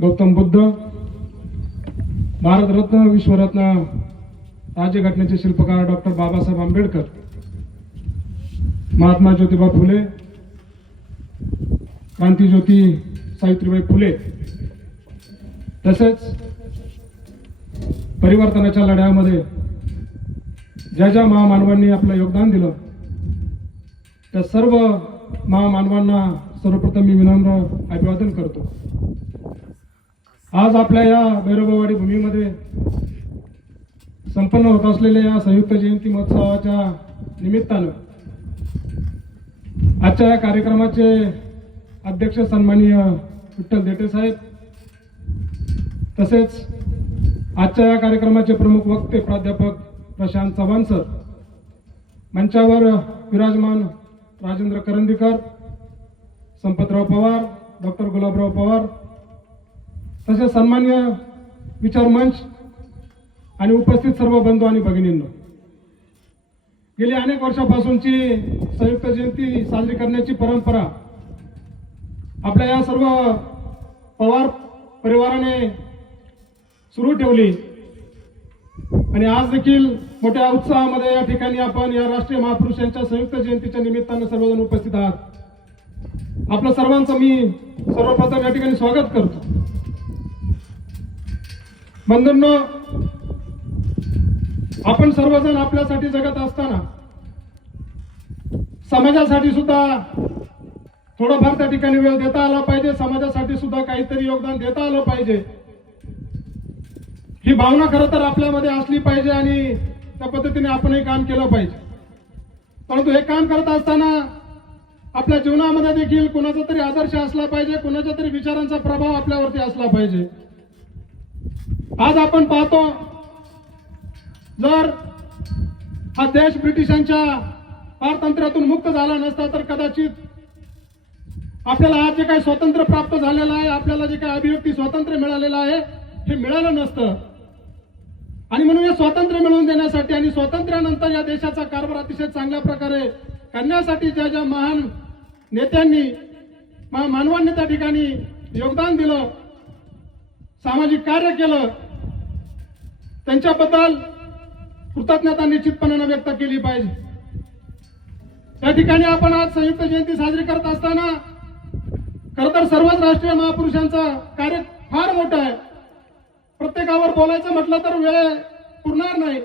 गौतम बुद्ध भारतरत्न विश्वरत्न राज्यघटनेचे शिल्पकार डॉक्टर बाबासाहेब आंबेडकर महात्मा ज्योतिबा फुले क्रांतीज्योती सावित्रीबाई फुले तसेच परिवर्तनाच्या लढ्यामध्ये ज्या ज्या महामानवांनी आपलं योगदान दिलं त्या सर्व महामानवांना सर्वप्रथम मी विनम्र अभिवादन करतो. आज आपल्या या भैरववाडी भूमीमध्ये संपन्न होत असलेल्या या संयुक्त जयंती महोत्सवाच्या निमित्तानं आजच्या या कार्यक्रमाचे अध्यक्ष सन्माननीय विठ्ठल देटे साहेब तसेच आजच्या या कार्यक्रमाचे प्रमुख वक्ते प्राध्यापक प्रशांत चव्हाण सर मंचावर विराजमान राजेंद्र करंदीकर संपतराव पवार डॉक्टर गुलाबराव पवार तसेच सन्मान्य विचार मंच आणि उपस्थित सर्व बंधू आणि भगिनींनो गेली अनेक वर्षापासूनची संयुक्त जयंती साजरी करण्याची परंपरा आपल्या या सर्व पवार परिवाराने सुरू ठेवली. आणि आज देखील मोठ्या उत्साहामध्ये या ठिकाणी आपण या राष्ट्रीय महापुरुषांच्या संयुक्त जयंतीच्या निमित्तानं सर्वजण उपस्थित आहात. आपलं सर्वांचं मी सर्वप्रथम या ठिकाणी स्वागत करतो. बंधूंनो आपण सर्वजण आपल्यासाठी जगत असताना समाजासाठी सुद्धा थोडंफार त्या ठिकाणी वेळ देता आला पाहिजे समाजासाठी सुद्धा काहीतरी योगदान देता आलं पाहिजे. ही भावना खरं तर आपल्यामध्ये असली पाहिजे आणि त्या पद्धतीने आपणही काम केलं पाहिजे. परंतु हे काम करत असताना आपल्या जीवनामध्ये देखील कुणाचा तरी आदर्श असला पाहिजे कुणाच्या तरी विचारांचा प्रभाव आपल्यावरती असला पाहिजे. आज आपण पाहतो जर हा देश ब्रिटिशांच्या पारतंत्र्यातून मुक्त झाला नसता तर कदाचित आपल्याला आज जे काही स्वातंत्र्य प्राप्त झालेलं आहे आपल्याला जे काही अभिव्यक्ती स्वातंत्र्य मिळालेलं आहे हे मिळालं नसतं. आणि म्हणून हे स्वातंत्र्य मिळवून देण्यासाठी आणि स्वातंत्र्यानंतर या देशाचा कारभार अतिशय चांगल्या प्रकारे करण्यासाठी ज्या ज्या महान नेत्यांनी मानवांनी त्या ठिकाणी योगदान दिलं सामाजिक कार्य केलं त्यांच्याबद्दल कृतज्ञता निश्चितपणानं व्यक्त केली पाहिजे. त्या ठिकाणी आपण आज संयुक्त जयंती साजरी करत असताना खर तर सर्वच राष्ट्रीय महापुरुषांचं कार्य फार मोठं आहे. प्रत्येकावर बोलायचं म्हटलं तर वेळ पुरणार नाही.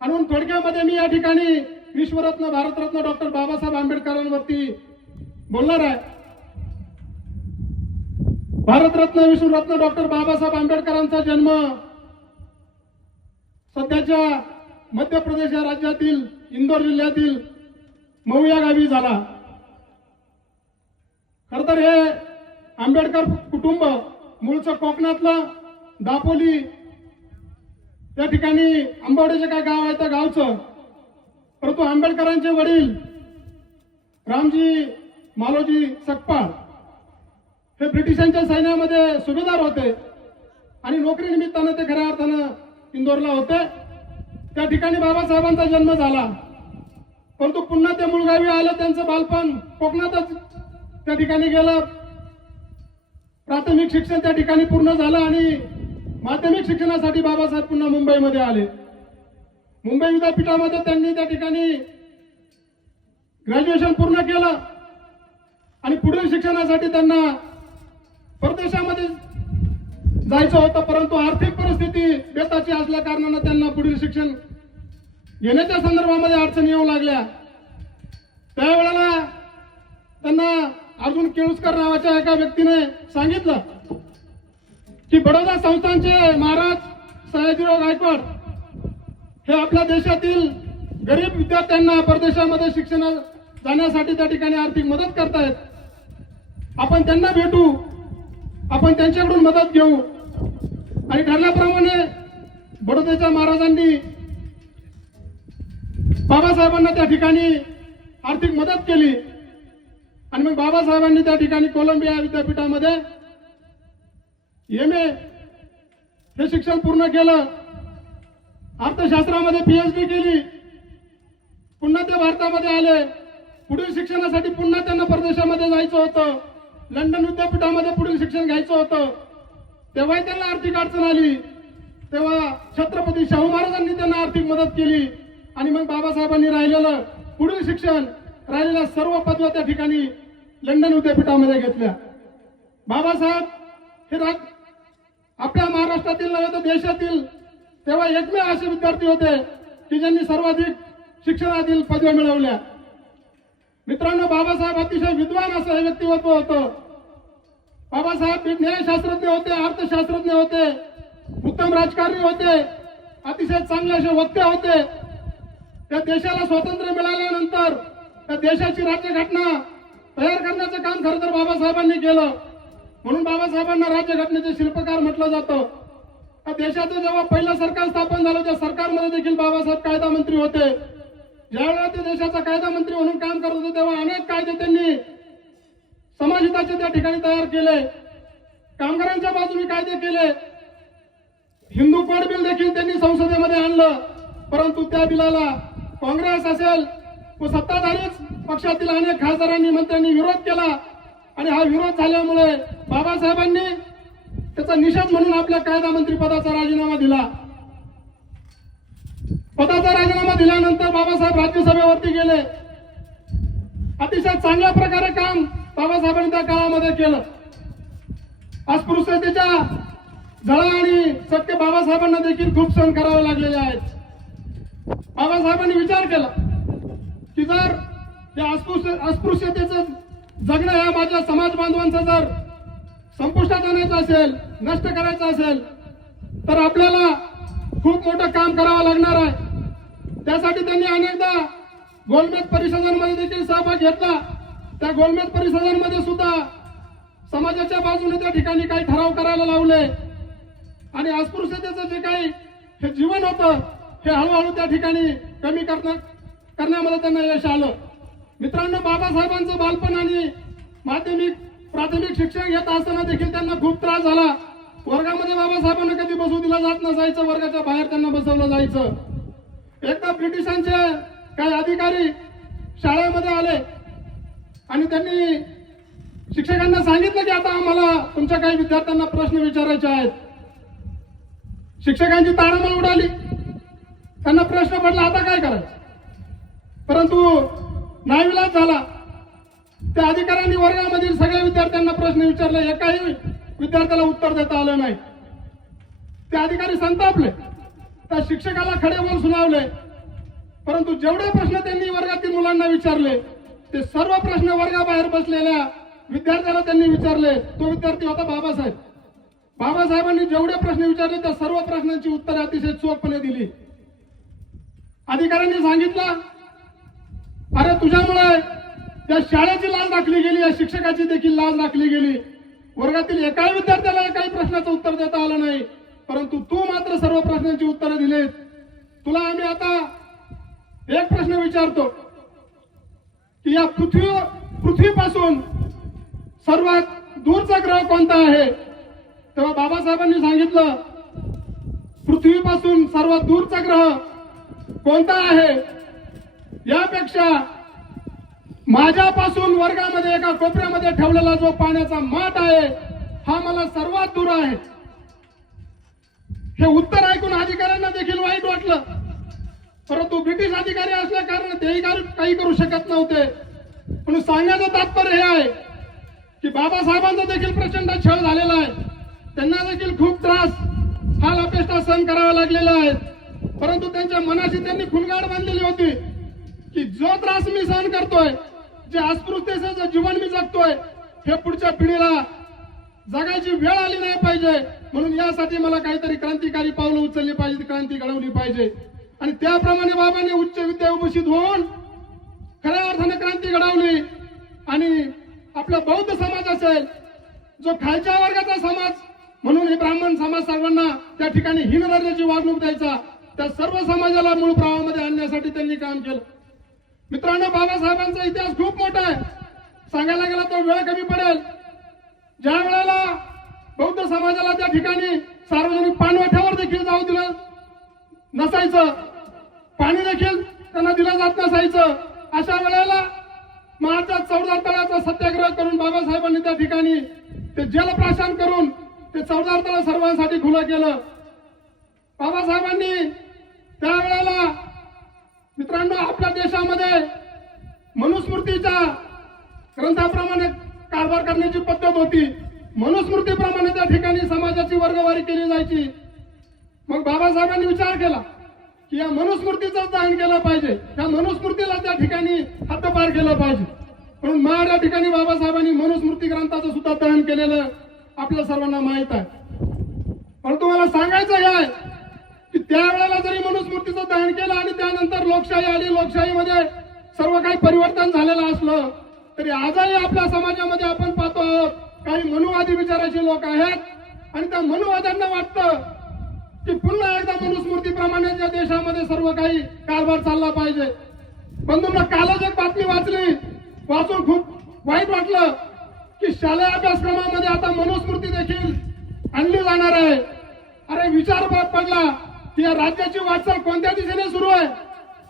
म्हणून थोडक्यामध्ये मी या ठिकाणी विश्वरत्न भारतरत्न डॉक्टर बाबासाहेब आंबेडकरांवरती बोलणार आहे. भारतरत्न विश्वरत्न डॉक्टर बाबासाहेब आंबेडकरांचा जन्म सध्याच्या मध्य प्रदेश या राज्यातील इंदोर जिल्ह्यातील मऊया गावी झाला. खर तर हे आंबेडकर कुटुंब मूळचं कोकणातलं दापोली त्या ठिकाणी आंबवडे काय गाव आहे त्या गावचं. परंतु आंबेडकरांचे वडील रामजी मालोजी सकपाळ हे ब्रिटिशांच्या सैन्यामध्ये सुभेदार होते. आणि नोकरी निमित्तानं ते खऱ्या अर्थानं इंदोरला होते. त्या ठिकाणी बाबासाहेबांचा जन्म झाला. परंतु पुन्हा ते मुळगावी आलं त्यांचं बालपण कोकणातच त्या ठिकाणी गेलं. प्राथमिक शिक्षण त्या ठिकाणी पूर्ण झालं आणि माध्यमिक शिक्षणासाठी बाबासाहेब पुन्हा मुंबईमध्ये आले. मुंबई विद्यापीठामध्ये त्यांनी त्या ठिकाणी ग्रॅज्युएशन पूर्ण केलं. आणि पुढील शिक्षणासाठी त्यांना परदेशामध्ये जायचं होतं परंतु आर्थिक परिस्थिती बेताची असल्या कारणानं त्यांना पुढील शिक्षण घेण्याच्या संदर्भामध्ये अडचणी येऊ लागल्या. त्यावेळेला त्यांना अर्जुन केळुसकर नावाच्या एका व्यक्तीने सांगितलं की बडोदा संस्थांचे महाराज सयाजीराव गायकवाड हे आपल्या देशातील गरीब विद्यार्थ्यांना परदेशामध्ये शिक्षण जाण्यासाठी त्या ठिकाणी आर्थिक मदत करतायत. आपण त्यांना भेटू. आपण त्यांच्याकडून मदत घेऊ. आणि ठरल्याप्रमाणे बडोद्याच्या महाराजांनी बाबासाहेबांना त्या ठिकाणी आर्थिक मदत केली. आणि मग बाबासाहेबांनी त्या ठिकाणी कोलंबिया विद्यापीठामध्ये एम ए हे शिक्षण पूर्ण केलं. अर्थशास्त्रामध्ये पीएचडी केली. पुन्हा ते भारतामध्ये आले. पुढील शिक्षणासाठी पुन्हा त्यांना परदेशामध्ये जायचं होतं. लंडन विद्यापीठामध्ये पुढील शिक्षण घ्यायचं होतं. तेव्हाही त्यांना आर्थिक अडचण आली. तेव्हा छत्रपती शाहू महाराजांनी त्यांना आर्थिक मदत केली. आणि मग बाबासाहेबांनी राहिलेलं पुढील शिक्षण राहिलेल्या सर्व पदव्या त्या ठिकाणी लंडन विद्यापीठामध्ये घेतल्या. बाबासाहेब हे आपल्या महाराष्ट्रातील नव्हे तर देशातील तेव्हा एकमेव असे विद्यार्थी होते की ज्यांनी सर्वाधिक शिक्षणातील पदव्या मिळवल्या. मित्रांनो बाबासाहेब अतिशय विद्वान असं हे व्यक्तिमत्व होतं. बाबासाहेब न्यायशास्त्रज्ञ होते अर्थशास्त्रज्ञ होते उत्तम राजकारणी होते अतिशय चांगले असे वक्ते होते. त्या देशाला स्वातंत्र्य मिळाल्यानंतर त्या देशाची राज्यघटना तयार करण्याचं काम खरं तर बाबासाहेबांनी केलं. म्हणून बाबासाहेबांना राज्यघटनेचे शिल्पकार म्हटलं जातं. त्या देशाचं जेव्हा पहिलं सरकार स्थापन झालं त्या सरकारमध्ये देखील बाबासाहेब कायदा मंत्री होते. ज्यावेळेला ते देशाचा कायदा मंत्री म्हणून काम करत होते तेव्हा अनेक कायदे त्यांनी समाजहिताचे त्या ठिकाणी तयार केले. कामगारांच्या बाजूने कायदे केले. हिंदू कोड बिल देखील त्यांनी संसदेमध्ये आणलं. परंतु त्या बिलाला काँग्रेस असेल व सत्ताधारीच पक्षातील अनेक खासदारांनी मंत्र्यांनी विरोध केला. आणि हा विरोध झाल्यामुळे बाबासाहेबांनी त्याचा निषेध म्हणून आपल्या कायदा मंत्री पदाचा राजीनामा दिला. पदाचा राजीनामा दिल्यानंतर बाबासाहेब राज्यसभेवरती गेले. अतिशय चांगल्या प्रकारे काम बाबासाहेबांनी त्या काळामध्ये केलं. अस्पृश्यतेच्या झळा आणि सत्य बाबासाहेबांना देखील खूप सहन करावे लागलेले आहेत. बाबासाहेबांनी विचार केला की जर या अस्पृश्य अस्पृश्यतेचं जगणं ह्या माझ्या समाज बांधवांचं जर संपुष्टात आणायचं असेल नष्ट करायचं असेल तर आपल्याला खूप मोठं काम करावं लागणार आहे. त्यासाठी त्यांनी अनेकदा गोलमेज परिषदांमध्ये देखील सहभाग घेतला. त्या गोलमेज परिषदांमध्ये सुद्धा समाजाच्या बाजूने त्या ठिकाणी काही ठराव करायला लावले. आणि अस्पृश्यतेचं जे काही हे जीवन होतं हे हळूहळू त्या ठिकाणी कमी करणं करण्यामध्ये त्यांना यश आलं. मित्रांनो बाबासाहेबांचं बालपण आणि माध्यमिक प्राथमिक शिक्षण घेत असताना देखील त्यांना खूप त्रास झाला. वर्गामध्ये बाबासाहेबांना कधी बसू दिलं जात नसायचं वर्गाच्या बाहेर त्यांना बसवलं जायचं. एकदा ब्रिटिशांचे काही अधिकारी शाळेमध्ये आले आणि त्यांनी शिक्षकांना सांगितलं की आता आम्हाला तुमच्या काही विद्यार्थ्यांना प्रश्न विचारायचे आहेत. शिक्षकांची ताळमळ उडाली. त्यांना प्रश्न पडला आता काय करायचं? परंतु नाविलाज झाला. त्या अधिकाऱ्यांनी वर्गामधील सगळ्या विद्यार्थ्यांना प्रश्न विचारले. एकाही विद्यार्थ्याला उत्तर देता आलं नाही. ते अधिकारी संतापले. त्या शिक्षकाला खडे बोल सुनावले. परंतु जेवढे प्रश्न त्यांनी वर्गातील मुलांना विचारले ते सर्व प्रश्न वर्गाबाहेर बसलेल्या विद्यार्थ्याला त्यांनी विचारले. तो विद्यार्थी होता बाबासाहेब. बाबासाहेबांनी जेवढे प्रश्न विचारले त्या सर्व प्रश्नांची उत्तरे अतिशय चोखपणे दिली. अधिकाऱ्यांनी सांगितलं अरे तुझ्यामुळे त्या शाळेची लाज राखली गेली या शिक्षकाची देखील लाज राखली गेली. वर्गातील एकाही विद्यार्थ्याला काही प्रश्नाचं उत्तर देता आलं नाही. परंतु तू मात्र सर्व प्रश्नांची उत्तरं दिलीत. तुला आम्ही आता एक प्रश्न विचारतो. की या पृथ्वी पृथ्वीपासून सर्वात दूरचा ग्रह कोणता आहे? तेव्हा बाबासाहेबांनी सांगितलं पृथ्वीपासून सर्वात दूरचा ग्रह कोणता आहे? यापेक्षा माझ्यापासून वर्गामध्ये एका कोपऱ्यामध्ये ठेवलेला जो पाण्याचा माठ आहे हा मला सर्वात दूर आहे. हे उत्तर ऐकून अधिकाऱ्यांना देखील वाईट वाटलं. परंतु ब्रिटिश अधिकारी असल्या कारण तेही काही काही करू शकत नव्हते. पण सांगण्याचं तात्पर्य हे आहे की बाबासाहेबांचा देखील प्रचंड छळ झालेला आहे. त्यांना देखील खूप त्रास हाल अपेष्टा सहन करावा लागलेला आहे. परंतु त्यांच्या मनाशी त्यांनी खुणगाड बांधलेली होती की जो त्रास मी सहन करतोय जे अस्पृश्यतेचं जीवन मी जगतोय हे पुढच्या पिढीला जगायची वेळ आली नाही पाहिजे. म्हणून यासाठी मला काहीतरी क्रांतिकारी पावलं उचलली पाहिजे क्रांती घडवली पाहिजे. आणि त्याप्रमाणे बाबांनी उच्च विद्या उपस्थित होऊन खऱ्या अर्थाने क्रांती घडवली. आणि आपला बौद्ध समाज असेल जो खालच्या वर्गाचा समाज म्हणून हे ब्राह्मण समाज सर्वांना त्या ठिकाणी हिन दर्जाची वागणूक द्यायचा. त्या सर्व समाजाला मूळ प्रवाहामध्ये आणण्यासाठी त्यांनी काम केलं. मित्रांनो बाबासाहेबांचा इतिहास खूप मोठा आहे. सांगायला गेला तो वेळ कमी पडेल. ज्या वेळेला बौद्ध समाजाला त्या ठिकाणी सार्वजनिक पाणवठ्यावर देखील जाऊ दिलं नसायचं पाणी देखील त्यांना दिलं जात नसायचं अशा वेळेला महाराजा चौदार तळाचा सत्याग्रह करून बाबासाहेबांनी त्या ठिकाणी ते जलप्राशन करून ते चौदार तळ सर्वांसाठी खुलं केलं. बाबासाहेबांनी त्यावेळेला मित्रांनो आपल्या देशामध्ये मनुस्मृतीच्या ग्रंथाप्रमाणे कारभार करण्याची पद्धत होती. मनुस्मृतीप्रमाणे त्या ठिकाणी समाजाची वर्गवारी केली जायची. मग बाबासाहेबांनी विचार केला की या मनुस्मृतीचं दहन केलं पाहिजे. त्या मनुस्मृतीला त्या ठिकाणी हद्दपार केलं पाहिजे. म्हणून महाड या ठिकाणी बाबासाहेबांनी मनुस्मृती ग्रंथाचं सुद्धा दहन केलेलं आपल्या सर्वांना माहीत आहे. पण तुम्हाला सांगायचं हे आहे की त्यावेळेला जरी मनुस्मृतीचं दहन केलं आणि त्यानंतर लोकशाही आली लोकशाहीमध्ये सर्व काही परिवर्तन झालेलं असलं तरी आजही आपल्या समाजामध्ये आपण पाहतो आहोत काही मनुवादी विचाराचे लोक आहेत. आणि त्या मनुवाद्यांना वाटतं की पुन्हा एकदा मनुस्मृतीप्रमाणे या देशामध्ये सर्व काही कारभार चालला पाहिजे. बंधूंना कालच एक बातमी वाचली. वाचून खूप वाईट वाटलं की शालेय अभ्यासक्रमामध्ये आता मनुस्मृती देखील आणली जाणार आहे. अरे विचार पडला की या राज्याची वाटचाल कोणत्या दिशेने सुरू आहे?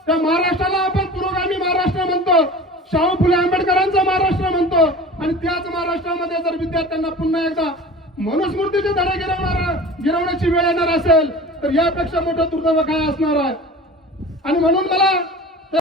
त्या महाराष्ट्राला आपण पुरोगामी महाराष्ट्र म्हणतो. शाहू फुले आंबेडकरांचा महाराष्ट्र म्हणतो आणि त्याच महाराष्ट्रामध्ये जर विद्यार्थ्यांना पुन्हा एकदा मनुस्मृतीचे धडे गिरवणार गिरवण्याची वेळ येणार असेल तर यापेक्षा मोठं दुर्दैव काय असणार आहे? आणि म्हणून मला